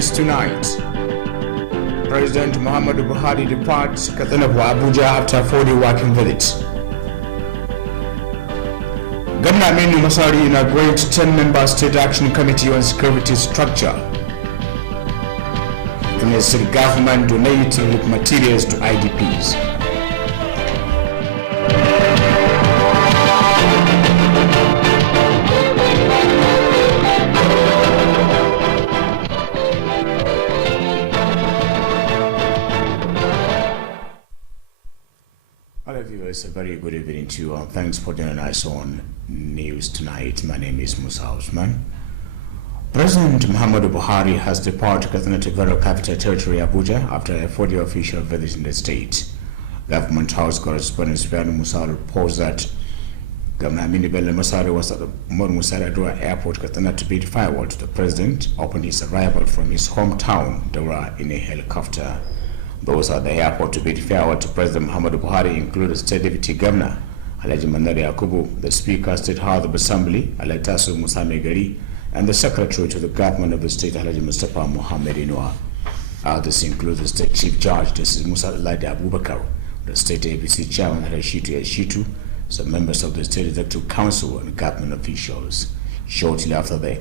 News Tonight. President Muhammadu Buhari departs Kttv Abuja after 40 working visits. Governor Aminu Masari inaugurates 10-member State Action Committee on Security Structure. The state government donates relief materials to IDPs. Hello viewers, a very good evening to you. Thanks for joining us on News Tonight. My name is Musa Osman. President Muhammadu Buhari has departed Kttv Capital Territory Abuja after a 40 official visit in the state. Government House correspondent Spiano Musa reports that Governor Aminu Bello Masari was at the Musaradua Airport, Kttv, to bid farewell to the president upon his arrival from his hometown, Daura, in a helicopter. Those at the airport to bid farewell to President Muhammadu Buhari include the State Deputy Governor, Alhaji Mandari Yakubu, the Speaker, State House of Assembly, Alhaji Tasu Musa Megari, and the Secretary to the Government of the State, Alhaji Mustafa Mohammed Inua. Others include the State Chief Judge, Justice Musa Ladi Abubakar, the State ABC Chairman, Shitu Yashitu, some members of the State Executive Council, and government officials. Shortly after the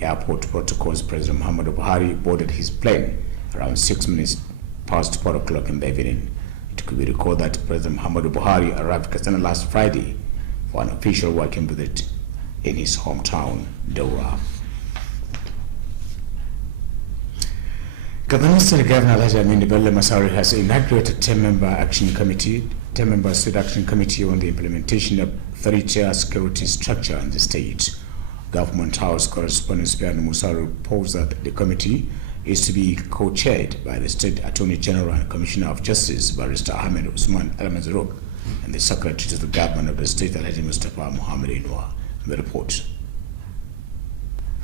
airport protocols, President Muhammadu Buhari boarded his plane around 6 minutes past 4 o'clock in the evening. It could be recalled that President Muhammadu Buhari arrived Kttv last Friday for an official working visit in his hometown, Daura. Kttv State Governor Alhaji Aminu Bello Masari has inaugurated 10-member State Action Committee on the implementation of 30-tier security structure in the state. Government House correspondent Spiano Musa reports that the committee is to be co-chaired by the State Attorney General and Commissioner of Justice, Barrister Ahmed Usman Al-Mazrouk, and the Secretary to the Government of the State, Alhaji Mustafa Mohammed Inua. The report.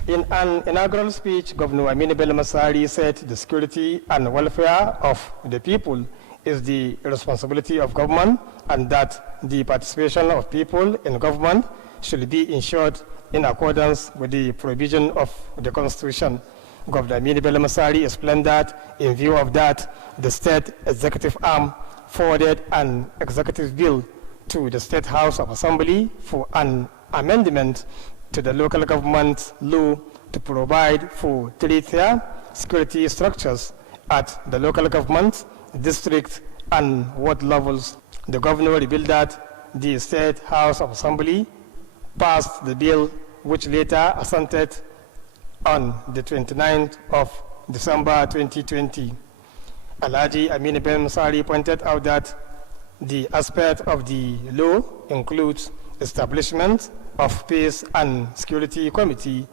In an inaugural speech, Governor Aminu Bello Masari said the security and welfare of the people is the responsibility of government, and that the participation of people in government should be ensured in accordance with the provision of the Constitution. Governor Aminu Bello Masari explained that, in view of that, the state executive arm forwarded an executive bill to the State House of Assembly for an amendment to the local government law to provide for 3-tier security structures at the local government, district, and ward levels. The governor revealed that the State House of Assembly passed the bill, which later assented on the 29th of December 2020. Alhaji Aminu Bello Masari pointed out that the aspect of the law includes establishment of Peace and Security Committee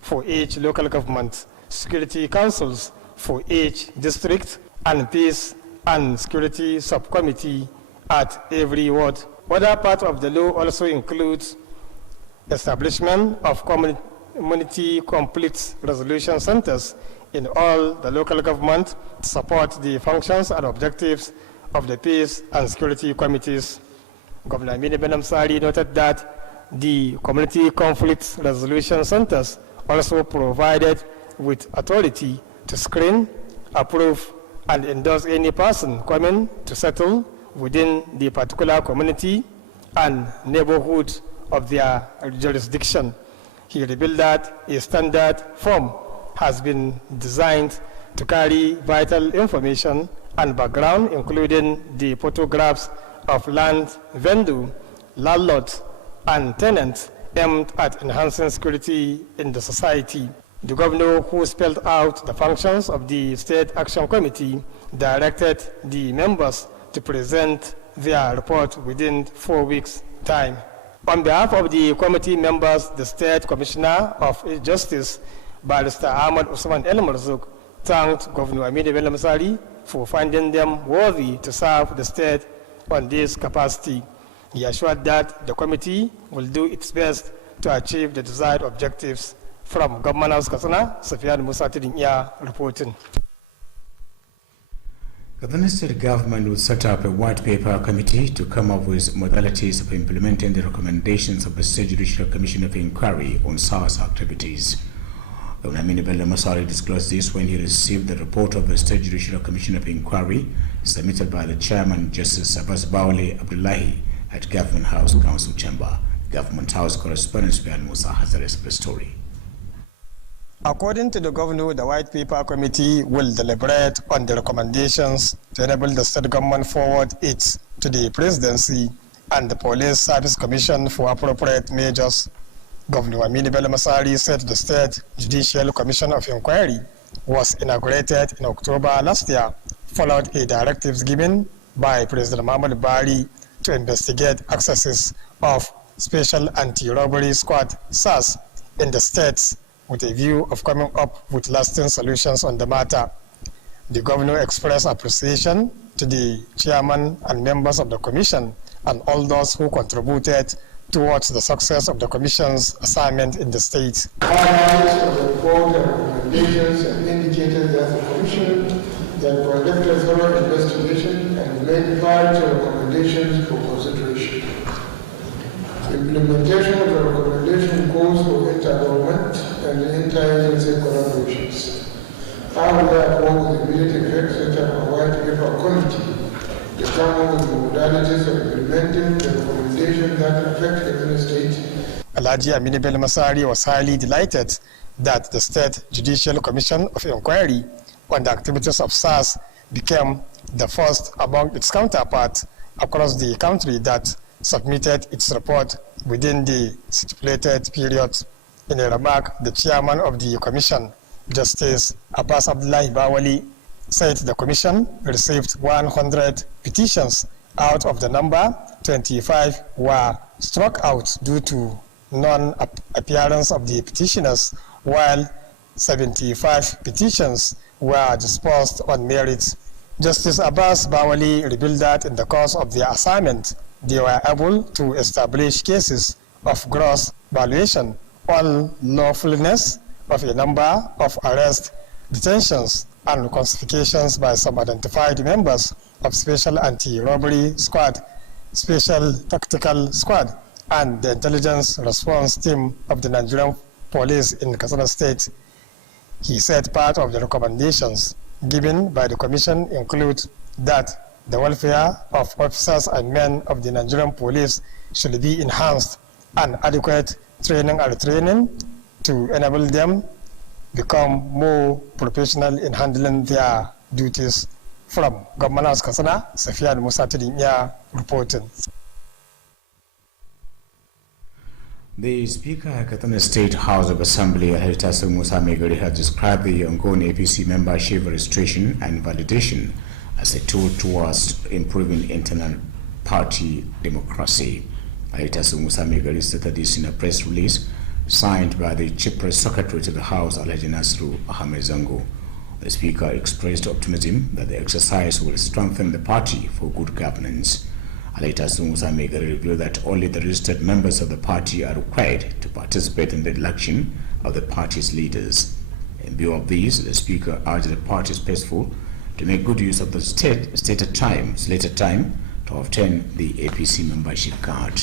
for each local government, security councils for each district, and Peace and Security Subcommittee at every ward. Other part of the law also includes establishment of community conflict resolution centers in all the local government to support the functions and objectives of the Peace and Security Committees. Governor Aminu Bello Masari noted that the community conflict resolution centers also provided with authority to screen, approve, and endorse any person coming to settle within the particular community and neighborhood of their jurisdiction. He revealed that a standard form has been designed to carry vital information and background, including the photographs of land vendor, landlords, and tenants, aimed at enhancing security in the society. The governor, who spelled out the functions of the State Action Committee, directed the members to present their report within 4 weeks' time. On behalf of the committee members, the State Commissioner of Justice, Barrister Ahmed Usman El-Marzouk, thanked Governor Aminu Bello Masari for finding them worthy to serve the state on this capacity. He assured that the committee will do its best to achieve the desired objectives. From Government House, Katsina, Safiyan Musa Tidinya reporting. The state government will set up a white paper committee to come up with modalities of implementing the recommendations of the State Judicial Commission of Inquiry on SARS activities. Governor Aminu Bello Masari disclosed this when he received the report of the State Judicial Commission of Inquiry submitted by the Chairman, Justice Abbas Bawale Abdullahi, at Government House Council Chamber. Government House correspondent Bian Musa has the rest of the story. According to the governor, the White Paper Committee will deliberate on the recommendations to enable the state government forward it to the presidency and the Police Service Commission for appropriate measures. Governor Aminu Bello Masari said the State Judicial Commission of Inquiry was inaugurated in October last year, followed a directives given by President Muhammad Buhari to investigate excesses of Special Anti-Robbery Squad (SAS) in the states, with a view of coming up with lasting solutions on the matter. The governor expressed appreciation to the chairman and members of the commission and all those who contributed towards the success of the commission's assignment in the state. Highlights of the report and recommendations have indicated that the commission that conducted a thorough investigation and made 5 recommendations for consideration. Implementation of the recommendation calls for intergovernment and interagency collaborations. I will therefore, with immediate effect, set up a White Paper Committee to come up with the modalities of implementing the recommendations that affect the state. Alhaji Aminu Bello Masari was highly delighted that the State Judicial Commission of Inquiry on the activities of SAS became the first among its counterparts across the country that submitted its report within the stipulated period. In a remark, the chairman of the commission, Justice Abbas Abdullahi Bawale, said the commission received 100 petitions. Out of the number, 25 were struck out due to non-appearance of the petitioners, while 75 petitions were disposed on merit. Justice Abbas Bawale revealed that in the course of their assignment, they were able to establish cases of gross violation, unlawfulness of a number of arrests, detentions, and confiscations by some identified members of Special Anti-Robbery Squad, Special Tactical Squad, and the Intelligence Response Team of the Nigerian Police in Katsina State. He said part of the recommendations given by the Commission include that the welfare of officers and men of the Nigerian Police should be enhanced and adequate training and retraining to enable them become more professional in handling their duties. From Government House Katsina, Safiyan Musa Tidinya reporting. The Speaker of Katsina State House of Assembly, Alhaji Musa Megari, has described the ongoing APC membership registration and validation as a tool towards improving internal party democracy. Alhaji Musa Megari stated this in a press release signed by the Chief Press Secretary to the House, Alhaji Nasru Ahmed Zango. The Speaker expressed optimism that the exercise will strengthen the party for good governance. Alhaji Musa Megari revealed that only the registered members of the party are required to participate in the election of the party's leaders. In view of these, the Speaker urged the party's faithful to make good use of the stated time to obtain the APC membership card.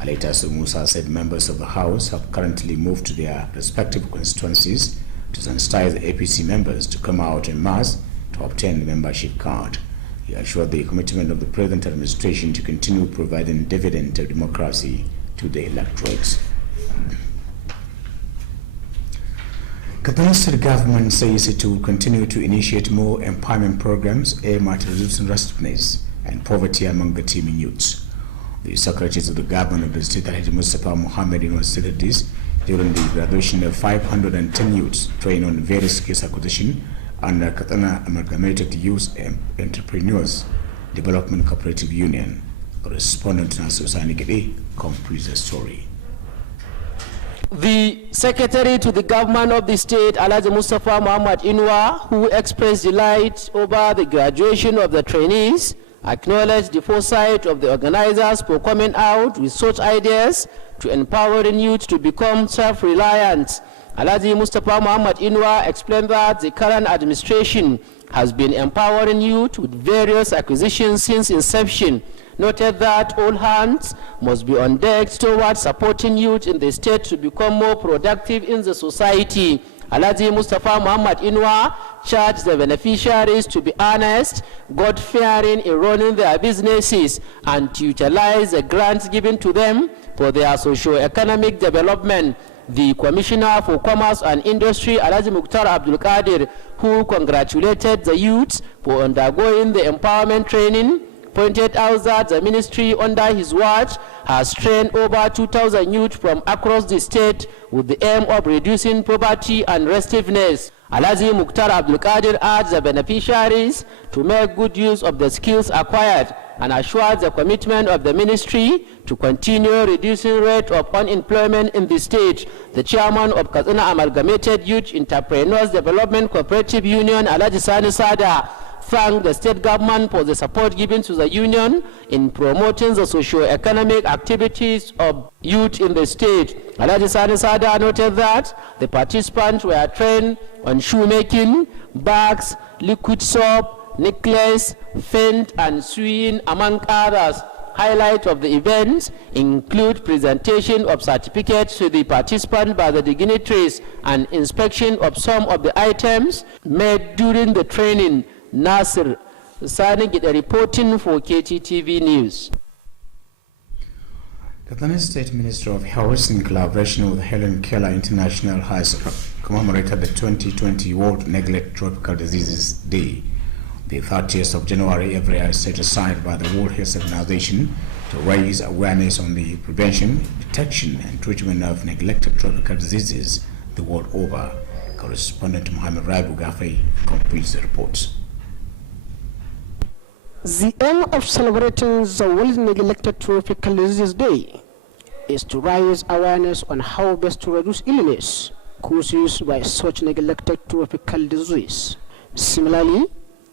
Alhaji Musa said members of the House have currently moved to their respective constituencies to sensitize the APC members to come out en masse to obtain the membership card. He assured the commitment of the present administration to continue providing dividend of democracy to the electorate. Katsina State government says it will continue to initiate more empowerment programs aimed at reducing restlessness and poverty among the teeming youths. The secretaries of the government of the state, Alhaji Mustapha Muhammad, stated this during the graduation of 510 youths trained on various skills acquisition under Katsina Amalgamated Youth Entrepreneurs Development Cooperative Union. Correspondent Nasir Sani Gede completes the story. The Secretary to the Government of the State, Alhaji Mustapha Muhammad Inwa, who expressed delight over the graduation of the trainees, acknowledged the foresight of the organizers for coming out with such ideas to empowering youth to become self-reliant. Alhaji Mustapha Muhammad Inwa explained that the current administration has been empowering youth with various acquisitions since inception, noted that all hands must be on deck towards supporting youth in the state to become more productive in the society. Alhaji Mustafa Muhammad Inwa charged the beneficiaries to be honest, God-fearing in running their businesses and to utilize the grants given to them for their socio-economic development. The Commissioner for Commerce and Industry, Alhaji Mukhtar Abdul Qadir, who congratulated the youths for undergoing the empowerment training, pointed out that the ministry under his watch has trained over 2,000 youth from across the state with the aim of reducing poverty and restiveness. Alhaji Mukhtar Abdul Qadir urged the beneficiaries to make good use of the skills acquired and assured the commitment of the ministry to continue reducing rate of unemployment in the state. The chairman of Katsina Amalgamated Youth Entrepreneurs Development Cooperative Union, Alhaji Sani Sada, thanked the state government for the support given to the union in promoting the socio-economic activities of youth in the state. Alhaji Sani Sada noted that the participants were trained on shoemaking, bags, liquid soap, necklace, feint and sewing, among others. Highlight of the events include presentation of certificates to the participants by the dignitaries and inspection of some of the items made during the training. Nasir Sani reporting for Kttv News. The State Minister of Health, in collaboration with Helen Keller International, has commemorated the 2020 World Neglect Tropical Diseases Day. The 30th of January every year is set aside by the World Health Organization to raise awareness on the prevention, detection and treatment of neglected tropical diseases the world over. Correspondent Mohammed Raibu Gafei completes the report. The aim of celebrating the World Neglected Tropical Diseases Day is to raise awareness on how best to reduce illness caused by such neglected tropical disease. Similarly,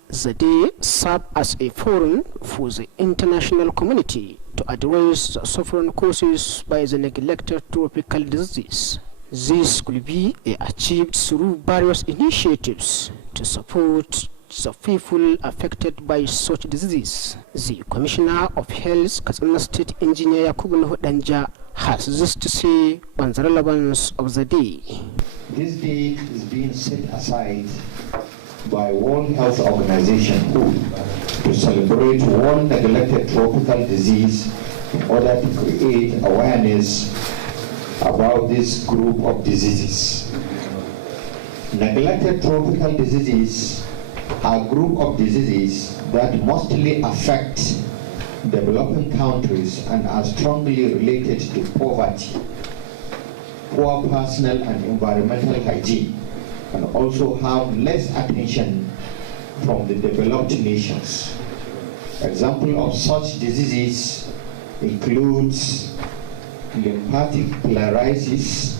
the day serves as a forum for the international community to address the suffering caused by the neglected tropical disease. This could be achieved through various initiatives to support the people affected by such disease. The Commissioner of Health, Katsina State Engineer Yakubu Danja, has this to say on the relevance of the day. This day is being set aside by World Health Organization to celebrate one neglected tropical disease in order to create awareness about this group of diseases. Neglected tropical diseases are a group of diseases that mostly affect developing countries and are strongly related to poverty, poor personal and environmental hygiene, and also have less attention from the developed nations. Example of such diseases includes lymphatic filariasis,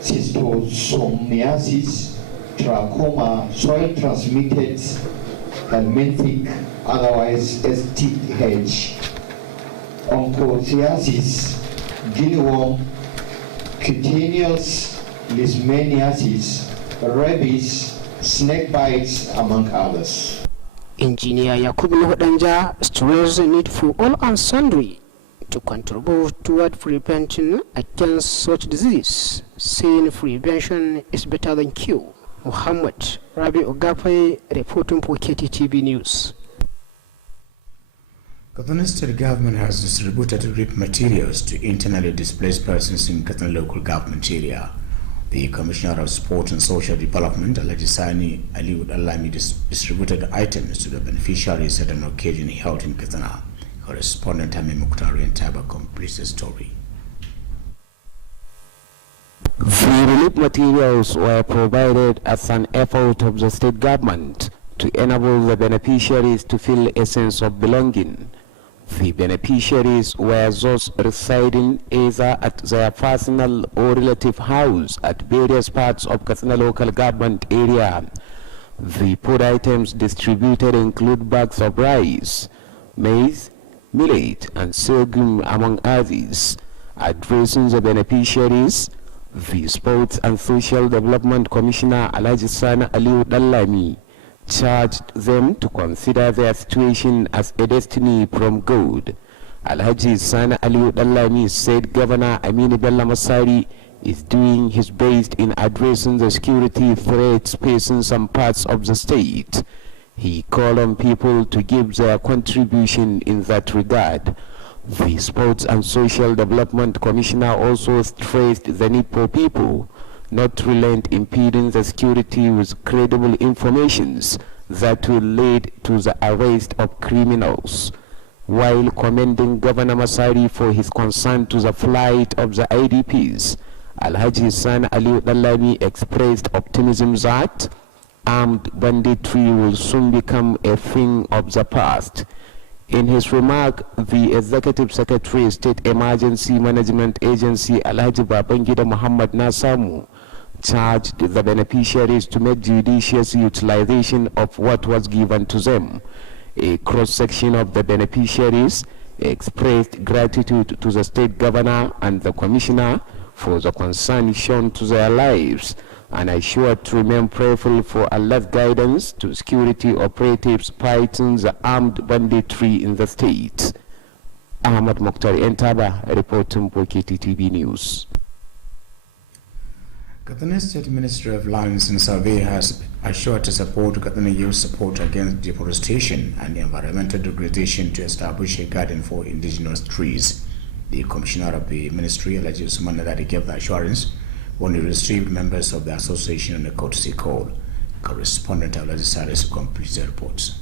schistosomiasis, trachoma, soil-transmitted helminthic, otherwise STH, onchocerciasis, gillworm, cutaneous leishmaniasis, rabies, snake bites, among others. Engineer Yakubu Danja stresses the need for all and sundry to contribute toward prevention against such disease, saying prevention is better than cure. Muhammad Rabi Ogape reporting for Kttv News. The state government has distributed relief materials to internally displaced persons in Katsina local government area. The Commissioner of Sport and Social Development, Alhaji Sani Aliud Alami, distributed items to the beneficiaries at an occasion held in Katsina. Correspondent Ami Mukhtar Taba completes the story. The relief materials were provided as an effort of the state government to enable the beneficiaries to feel a sense of belonging. The beneficiaries were those residing either at their personal or relative house at various parts of Katsina local government area. The food items distributed include bags of rice, maize, millet, and sorghum, among others. Addressing the beneficiaries, the Sports and Social Development Commissioner Alhaji Sani Aliud Alami charged them to consider their situation as a destiny from God. Alhaji Sani Aliud Alami said Governor Aminu Bello Masari is doing his best in addressing the security threats facing some parts of the state. He called on people to give their contribution in that regard. The Sports and Social Development Commissioner also stressed the need for people not to relent impeding the security with credible informations that will lead to the arrest of criminals. While commending Governor Masari for his concern to the plight of the IDPs, Alhaji San Ali Dalami expressed optimism that armed banditry will soon become a thing of the past. In his remark, the Executive Secretary, State Emergency Management Agency, Alhaji Babangida Muhammad Nasamu, charged the beneficiaries to make judicious utilization of what was given to them. A cross-section of the beneficiaries expressed gratitude to the state governor and the commissioner for the concern shown to their lives, and assured to remain prayerful for Allah's guidance to security operatives fighting the armed banditry in the state. Ahmad Mokhtar Entaba reporting for Kttv News. Katsina State Ministry of Lands and Survey has assured to support Katsina youth support against deforestation and environmental degradation to establish a garden for indigenous trees. The Commissioner of the Ministry, Alhaji Usman Nadadi, gave the assurance when he received members of the association on a courtesy call. Correspondent Alhaji Saris completes the reports.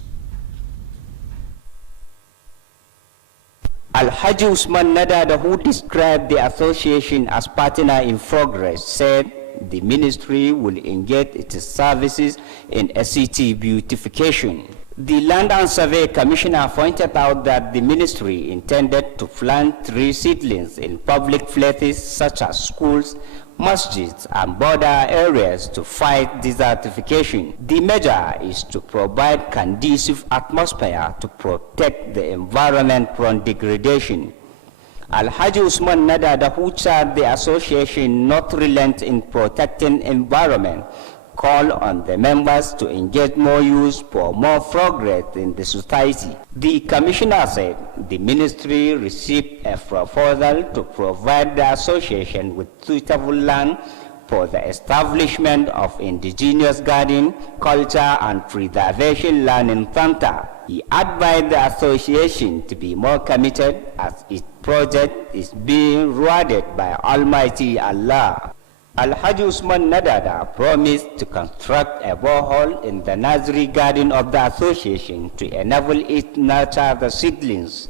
Alhaji Usman Nadada, who described the association as partner in progress, said the ministry will engage its services in SCT beautification. The Land and Survey Commissioner pointed out that the ministry intended to plant tree seedlings in public places such as schools, masjids, and border areas to fight desertification. The measure is to provide conducive atmosphere to protect the environment from degradation. Alhaji Usman Nadada, who charged the association not to relent in protecting environment, called on the members to engage more youth for more progress in the society. The commissioner said the ministry received a proposal to provide the association with suitable land for the establishment of indigenous garden, culture, and preservation learning center. He advised the association to be more committed as its project is being rewarded by Almighty Allah. Alhaji Usman Nadada promised to construct a borehole in the nursery garden of the association to enable it nurture the seedlings.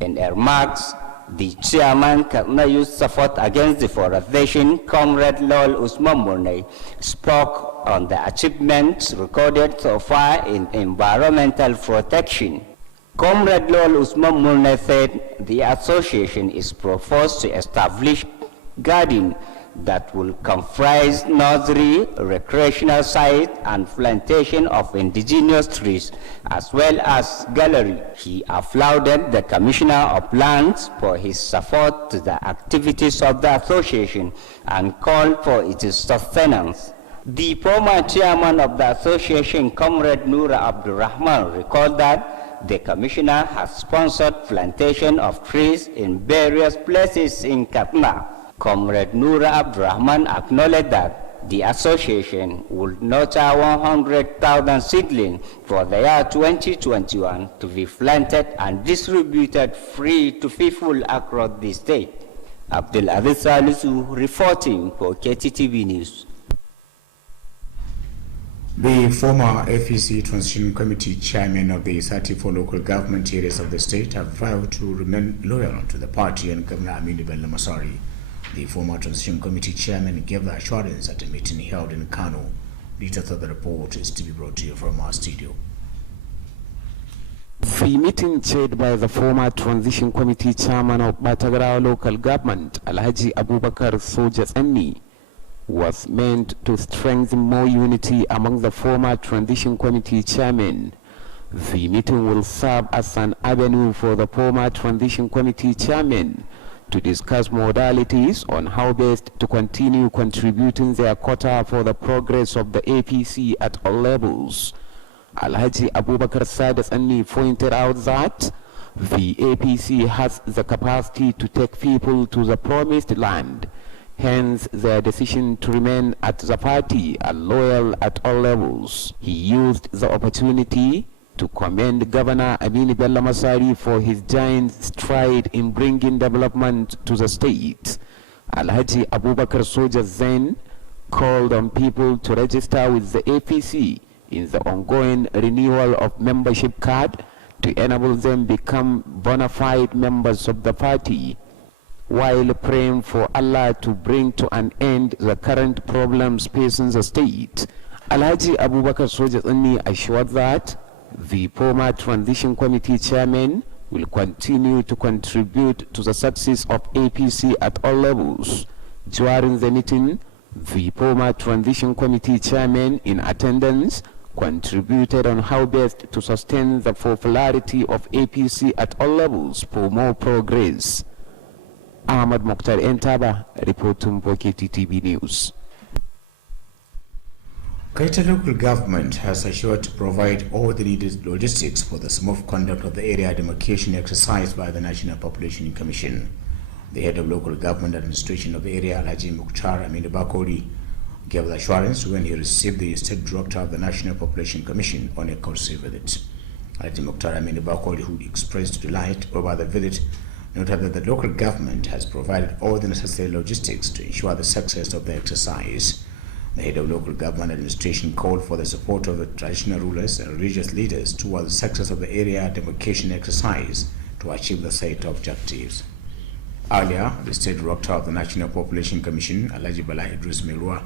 In remarks, the chairman, Katsina Youth Support Against Deforestation, Comrade Lol Usman Murnay, spoke on the achievements recorded so far in environmental protection. Comrade Lol Usman Murnay said the association is proposed to establish garden that will comprise nursery, recreational site, and plantation of indigenous trees, as well as gallery. He applauded the Commissioner of Lands for his support to the activities of the association and called for its sustenance. The former chairman of the association, Comrade Noura Abdurrahman, recalled that the Commissioner has sponsored plantation of trees in various places in Katsina. Comrade Noura Abdurrahman acknowledged that the association would nurture 100,000 seedlings for the year 2021 to be planted and distributed free to people across the state. Abdul Aziz Salisu reporting for Kttv News. The former FEC Transition Committee Chairman of the 34 local government areas of the state have vowed to remain loyal to the party and Governor Aminu Bello Masari. The former Transition Committee Chairman gave the assurance at a meeting held in Kano. Details of the report is to be brought to you from our studio. The meeting chaired by the former Transition Committee Chairman of Batagara local government, Alhaji Abubakar Soja Tsanni, was meant to strengthen more unity among the former Transition Committee Chairmen. The meeting will serve as an avenue for the former Transition Committee Chairmen to discuss modalities on how best to continue contributing their quota for the progress of the APC at all levels. Alhaji Abubakar Sadas Anni pointed out that the APC has the capacity to take people to the promised land. hence their decision to remain at the party and loyal at all levels. He used the opportunity to commend Governor Aminu Bello Masari for his giant stride in bringing development to the state. Alhaji Abubakar Soja then called on people to register with the APC in the ongoing renewal of membership card to enable them become bona fide members of the party, while praying for Allah to bring to an end the current problems facing the state. Alhaji Abubakar Soja assured that the former transition committee chairman will continue to contribute to the success of APC at all levels. During the meeting, the former transition committee chairman in attendance contributed on how best to sustain the popularity of APC at all levels for more progress. Ahmad Mokhtar Entaba, reporting for Kttv News. Kttv local government has assured to provide all the needed logistics for the smooth conduct of the area demarcation exercise by the National Population Commission. The head of local government administration of the area, Alhaji Mukhtar Aminu Bakori, gave the assurance when he received the state director of the National Population Commission on a courtesy visit. Alhaji Mukhtar Aminu Bakori, who expressed delight over the visit, noted that the local government has provided all the necessary logistics to ensure the success of the exercise. The head of local government administration called for the support of the traditional rulers and religious leaders towards the success of the area demarcation exercise to achieve the set objectives. Earlier, the state director of the National Population Commission, Alhaji Bala Idris Melua,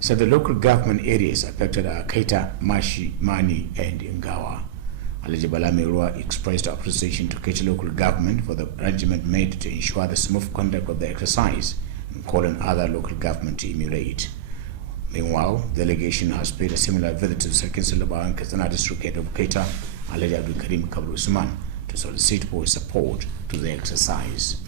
said the local government areas affected are Keita, Mashi, Mani, and Ngawa. Alhaji Bala Melua expressed appreciation to Keita local government for the arrangement made to ensure the smooth conduct of the exercise and calling other local government to emulate. Meanwhile, the delegation has paid a similar visit to Sarkin Sulaba and Katsina district head of Keita, Alhaji Abdul Karim Kabru Usman, to solicit for support to the exercise.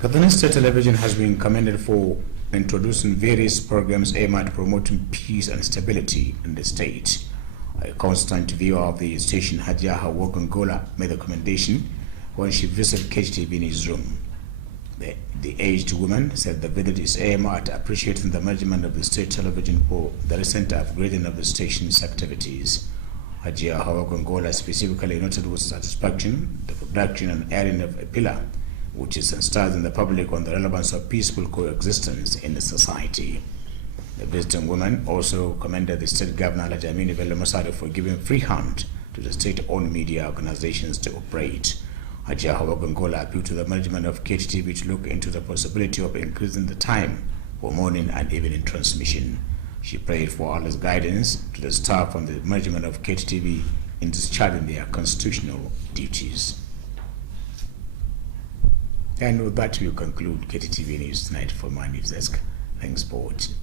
Katsina State Television has been commended for introducing various programs aimed at promoting peace and stability in the state. A constant viewer of the station, Hajia Hawa Gongola, made the commendation when she visited Kttv in his room. The aged woman said the visit is aimed at appreciating the management of the state television for the recent upgrading of the station's activities. Hajia Hawa Gongola specifically noted with satisfaction the production and airing of a pillar which is instilling the public on the relevance of peaceful coexistence in the society. The visiting woman also commended the state governor Alhaji Aminu Bello Masari for giving free hand to the state-owned media organizations to operate. Hajia Hawa Gongola appealed to the management of Kttv to look into the possibility of increasing the time for morning and evening transmission. She prayed for Allah's guidance to the staff and the management of Kttv in discharging their constitutional duties. And with that, we conclude Kttv News tonight for my news desk. Thanks for watching.